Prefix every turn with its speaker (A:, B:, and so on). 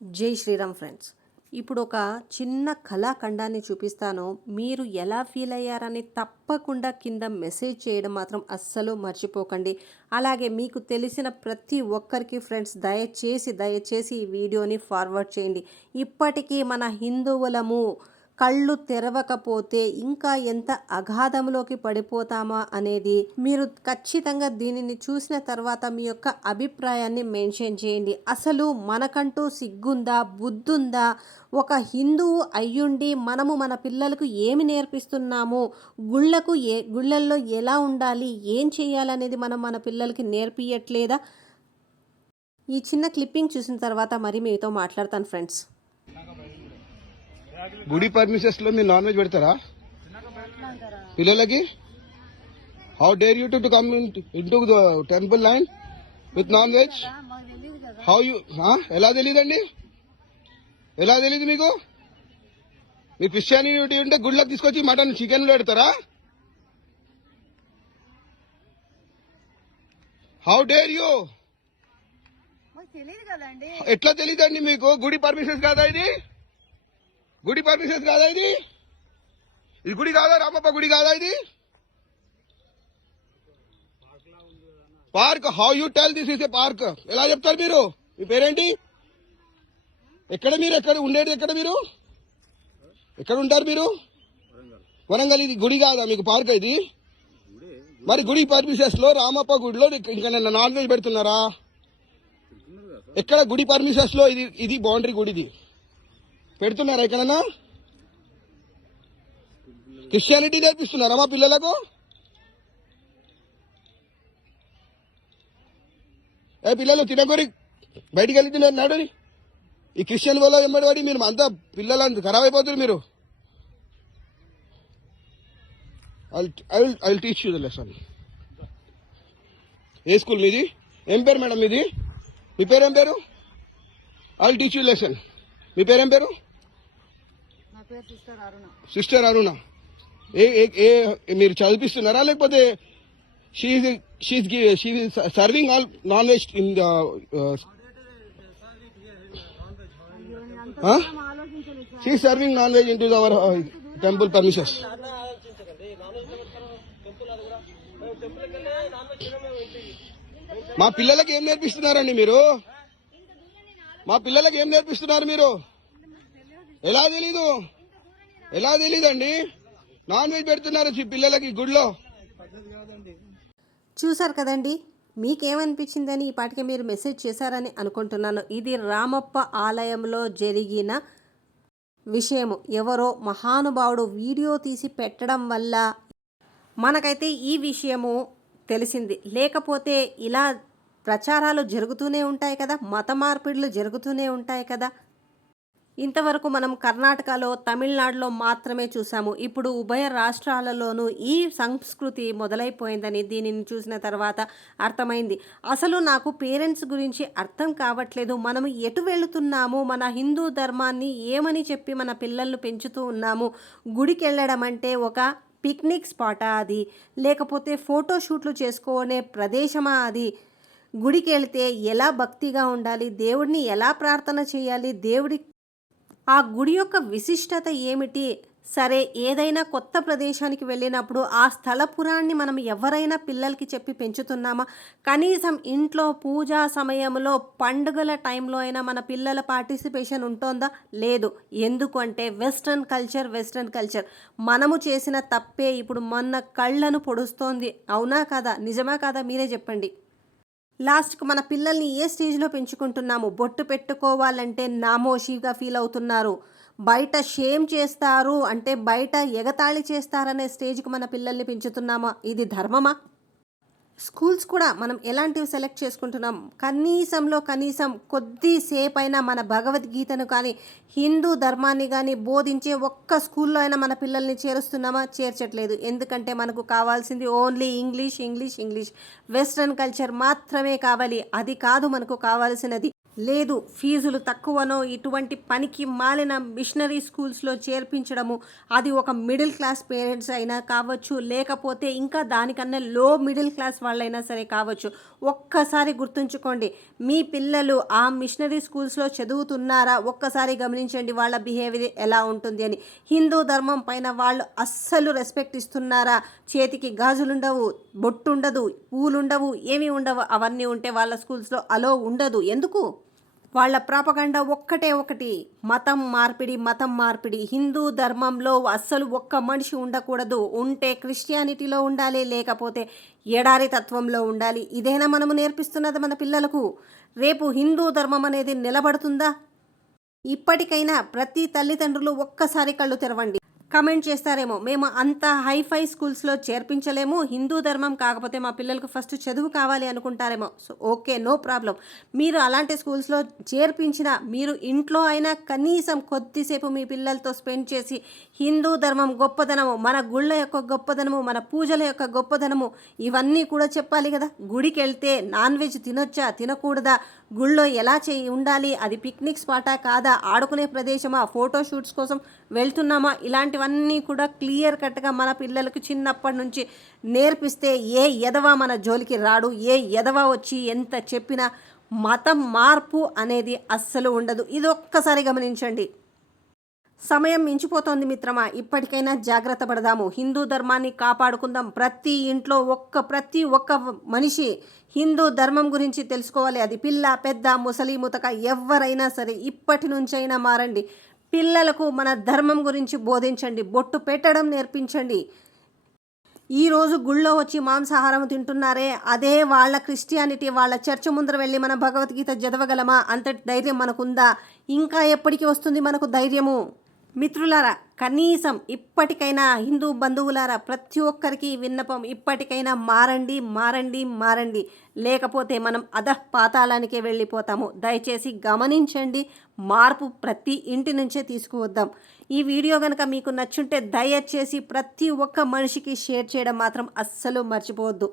A: జై శ్రీరామ్ ఫ్రెండ్స్. ఇప్పుడు ఒక చిన్న కళాఖండాన్ని చూపిస్తాను. మీరు ఎలా ఫీల్ అయ్యారని తప్పకుండా కింద మెసేజ్ చేయడం మాత్రం అస్సలు మర్చిపోకండి. అలాగే మీకు తెలిసిన ప్రతి ఒక్కరికి ఫ్రెండ్స్ దయచేసి దయచేసి ఈ వీడియోని ఫార్వర్డ్ చేయండి. ఇప్పటికీ మన హిందువులము కళ్ళు తెరవకపోతే ఇంకా ఎంత అగాధంలోకి పడిపోతామా అనేది మీరు ఖచ్చితంగా దీనిని చూసిన తర్వాత మీ యొక్క అభిప్రాయాన్ని మెన్షన్ చేయండి. అసలు మనకంటూ సిగ్గుందా? బుద్ధుందా? ఒక హిందువు అయ్యుండి మనము మన పిల్లలకు ఏమి నేర్పిస్తున్నాము? గుళ్ళకు ఏ గుళ్ళల్లో ఎలా ఉండాలి? ఏం చేయాలనేది మనం మన పిల్లలకి నేర్పియట్లేదా? ఈ చిన్న క్లిప్పింగ్ చూసిన తర్వాత మరి మీతో మాట్లాడతాను ఫ్రెండ్స్.
B: గుడి పర్మిషన్స్లో మీరు నాన్ వెజ్ పెడతారా? పిల్లలకి? How dare you to come in to temple line with non veg how you ఎలా తెలియదండి ఎలా తెలియదు మీకు? మీ క్రిస్టియానిటీ ఉంటే గుడిలోకి తీసుకొచ్చి మటన్ చికెన్ పెడతారా? హౌ డేర్ యూ
C: మాకు తెలియదు కదండి.
B: ఎట్లా తెలియదండి మీకు? గుడి పర్మిషన్స్ కాదా ఇది? గుడి పర్మిషన్స్ కాదా ఇది? ఇది గుడి కాదా? రామప్ప గుడి కాదా ఇది? Park how you tell this is a park ఎలా చెప్తారు మీరు? మీ పేరేంటి? ఎక్కడ మీరు? ఎక్కడ ఉండేది ఎక్కడ మీరు? ఎక్కడ ఉంటారు మీరు? వరంగల్. ఇది గుడి కాదా? మీకు పార్క్ ఇది? మరి గుడి పర్మిషన్స్లో రామప్ప గుడిలో ఇంకా నాన్ వెజ్ పెడుతున్నారా? ఎక్కడ గుడి పర్మిషన్స్లో ఇది ఇది బౌండరీ గుడిది? పెడుతున్నారా ఎక్కడన్నా? క్రిస్టియానిటీ నేర్పిస్తున్నారా మా పిల్లలకు? ఏ పిల్లలు తినగొరి బయటికి వెళ్ళి తిన్నారు నాడు. ఈ క్రిస్టియన్ వల్ల వెంబడి పడి మీరు అంతా పిల్లలు ఖరాబ్ అయిపోతారు మీరు. I will teach you the lesson A school మీది? ఏం పేరు మేడం మీది? మీ పేరు ఏం పేరు? I will teach you lesson మీ పేరేం పేరు
C: ఏం పేరు? సిస్టర్ అరుణ.
B: ఏ ఏ ఏ మీరు చదివిస్తున్నారా? లేకపోతే she she she serving all non veg in the she serving non veg in to our temple permissions మా పిల్లలకి ఏం నేర్పిస్తున్నారండి మీరు? మా పిల్లలకి ఏం నేర్పిస్తున్నారు మీరు? ఎలా తెలీదు? ఎలా తెలీదండి? నాన్ వెజ్ పెడుతున్నారు పిల్లలకి గుడిలో.
A: చూసారు కదండి మీకేమనిపించిందని ఈ పాటికి మీరు మెసేజ్ చేశారని అనుకుంటున్నాను. ఇది రామప్ప ఆలయంలో జరిగిన విషయము. ఎవరో మహానుభావుడు వీడియో తీసి పెట్టడం వల్ల మనకైతే ఈ విషయము తెలిసింది. లేకపోతే ఇలా ప్రచారాలు జరుగుతూనే ఉంటాయి కదా మత మార్పిడులు జరుగుతూనే ఉంటాయి కదా. ఇంతవరకు మనం కర్ణాటకలో తమిళనాడులో మాత్రమే చూసాము. ఇప్పుడు ఉభయ రాష్ట్రాలలోనూ ఈ సంస్కృతి మొదలైపోయిందని దీనిని చూసిన తర్వాత అర్థమైంది. అసలు నాకు పేరెంట్స్ గురించి అర్థం కావట్లేదు. మనం ఎటు వెళుతున్నాము? మన హిందూ ధర్మాన్ని ఏమని చెప్పి మన పిల్లలను పెంచుతూ ఉన్నాము? గుడికి వెళ్ళడం అంటే ఒక పిక్నిక్ స్పాటా అది. లేకపోతే ఫోటోషూట్లు చేసుకునే ప్రదేశమా అది? గుడికి వెళితే ఎలా భక్తిగా ఉండాలి? దేవుడిని ఎలా ప్రార్థన చేయాలి? దేవుడి ఆ గుడి యొక్క విశిష్టత ఏమిటి? సరే ఏదైనా కొత్త ప్రదేశానికి వెళ్ళినప్పుడు ఆ స్థల పురాణాన్ని మనం ఎవరైనా పిల్లలకి చెప్పి పెంచుతున్నామా? కనీసం ఇంట్లో పూజా సమయంలో పండుగల టైంలో అయినా మన పిల్లల పార్టిసిపేషన్ ఉంటుందా? లేదు. ఎందుకంటే వెస్ట్రన్ కల్చర్ వెస్ట్రన్ కల్చర్. మనము చేసిన తప్పే ఇప్పుడు మొన్న కళ్ళను పొడుస్తోంది. అవునా కదా? నిజమా కదా? మీరే చెప్పండి. లాస్ట్కి మన పిల్లల్ని ఏ స్టేజ్లో పెంచుకుంటున్నాము బొట్టు పెట్టుకోవాలంటే నామోషిగా ఫీల్ అవుతున్నారు. బయట షేమ్ చేస్తారు అంటే బయట ఎగతాళి చేస్తారనే స్టేజ్కి మన పిల్లల్ని పెంచుతున్నామా? ఇది ధర్మమా? స్కూల్స్ కూడా మనం ఎలాంటివి సెలెక్ట్ చేసుకుంటున్నాం? కనీసంలో కనీసం కొద్దిసేపు అయినా మన భగవద్గీతను కానీ హిందూ ధర్మాన్ని కానీ బోధించే ఒక్క స్కూల్లో అయినా మన పిల్లల్ని చేరుస్తున్నామా? చేర్చట్లేదు. ఎందుకంటే మనకు కావాల్సింది only English English English. Western culture మాత్రమే కావాలి. అది కాదు మనకు కావాల్సినది. లేదు ఫీజులు తక్కువనో ఇటువంటి పనికి మాలిన మిషనరీ స్కూల్స్లో చేర్పించడము అది ఒక మిడిల్ క్లాస్ పేరెంట్స్ అయినా కావచ్చు లేకపోతే ఇంకా దానికన్నా లో మిడిల్ క్లాస్ వాళ్ళైనా సరే కావచ్చు. ఒక్కసారి గుర్తుంచుకోండి మీ పిల్లలు ఆ మిషనరీ స్కూల్స్లో చదువుతున్నారా? ఒక్కసారి గమనించండి వాళ్ళ బిహేవియర్ ఎలా ఉంటుంది అని. హిందూ ధర్మం పైన వాళ్ళు అస్సలు రెస్పెక్ట్ ఇస్తున్నారా? చేతికి గాజులుండవు బొట్టుండదు పూలుండవు ఏమీ ఉండవు. అవన్నీ ఉంటే వాళ్ళ స్కూల్స్లో అలో ఉండదు. ఎందుకు? వాళ్ళ ప్రాపగండ ఒక్కటే ఒకటి. మతం మార్పిడి మతం మార్పిడి. హిందూ ధర్మంలో అస్సలు ఒక్క మనిషి ఉండకూడదు. ఉంటే క్రిస్టియానిటీలో ఉండాలి లేకపోతే ఎడారి తత్వంలో ఉండాలి. ఇదేనా మనము నేర్పిస్తున్నది మన పిల్లలకు? రేపు హిందూ ధర్మం అనేది నిలబడుతుందా? ఇప్పటికైనా ప్రతి తల్లిదండ్రులు ఒక్కసారి కళ్ళు తెరవండి. కమెంట్ చేస్తారేమో. మేము అంత హైఫై స్కూల్స్లో చేర్పించలేము. హిందూ ధర్మం కాకపోతే మా పిల్లలకు ఫస్ట్ చదువు కావాలి అనుకుంటారేమో. So okay no problem. మీరు అలాంటి స్కూల్స్లో చేర్పించిన మీరు ఇంట్లో అయినా కనీసం కొద్దిసేపు మీ పిల్లలతో స్పెండ్ చేసి హిందూ ధర్మం గొప్పదనము మన గుళ్ళ యొక్క గొప్పదనము మన పూజల యొక్క గొప్పదనము ఇవన్నీ కూడా చెప్పాలి కదా. గుడికి వెళ్తే నాన్ వెజ్ తినొచ్చా తినకూడదా? గుళ్ళో ఎలా చేయి ఉండాలి? అది పిక్నిక్ స్పాటా కాదా? ఆడుకునే ప్రదేశమా? ఫోటో షూట్స్ కోసం వెళ్తున్నామా? ఇలాంటి ఇలాంటివన్నీ కూడా క్లియర్ కట్గా మన పిల్లలకు చిన్నప్పటి నుంచి నేర్పిస్తే ఏ ఎదవ మన జోలికి రాడు ఏ ఎదవ వచ్చి ఎంత చెప్పినా మతం మార్పు అనేది అస్సలు ఉండదు. ఇది ఒక్కసారి గమనించండి. సమయం మించిపోతోంది మిత్రమా ఇప్పటికైనా జాగ్రత్త పడదాము. హిందూ ధర్మాన్ని కాపాడుకుందాం. ప్రతి ఇంట్లో ఒక్క ప్రతి ఒక్క మనిషి హిందూ ధర్మం గురించి తెలుసుకోవాలి. అది పిల్ల పెద్ద ముసలి ముతక ఎవరైనా సరే ఇప్పటి నుంచైనా మారండి. పిల్లలకు మన ధర్మం గురించి బోధించండి బొట్టు పెట్టడం నేర్పించండి. ఈరోజు గుళ్ళో వచ్చి మాంసాహారం తింటున్నారే అదే వాళ్ళ క్రిస్టియానిటీ వాళ్ళ చర్చ ముందర వెళ్ళి మన భగవద్గీత చదవగలమా? అంతటి ధైర్యం మనకుందా? ఇంకా ఎప్పటికీ వస్తుంది మనకు ధైర్యము? మిత్రులారా కనీసం ఇప్పటికైనా హిందూ బంధువులారా ప్రతి ఒక్కరికి విన్నపం ఇప్పటికైనా మారండి మారండి మారండి. లేకపోతే మనం అధః పాతాళానికే వెళ్ళిపోతాము. దయచేసి గమనించండి మార్పు ప్రతి ఇంటి నుంచే తీసుకువద్దాం. ఈ వీడియో కనుక మీకు నచ్చుంటే దయచేసి ప్రతి ఒక్క మనిషికి షేర్ చేయడం మాత్రం అస్సలు మర్చిపోవద్దు.